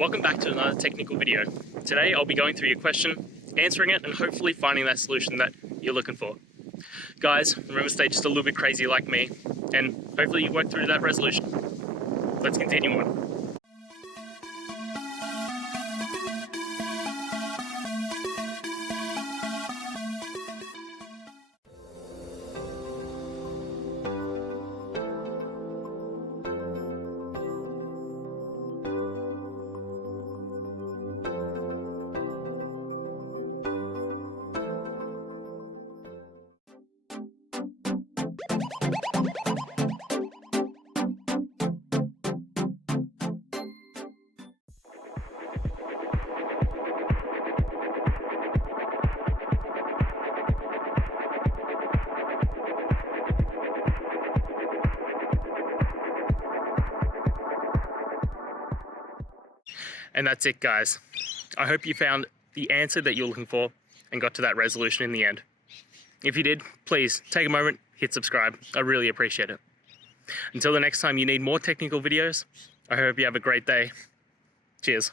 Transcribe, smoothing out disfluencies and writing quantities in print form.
Welcome back to another technical video. Today I'll be going through your question, answering it, and hopefully finding that solution that you're looking for. Guys, remember to stay just a little bit crazy like me, and hopefully you work through that resolution. Let's continue on. And that's it, guys. I hope you found the answer that you're looking for and got to that resolution in the end. If you did, please take a moment, hit subscribe. I really appreciate it. Until the next time you need more technical videos, I hope you have a great day. Cheers.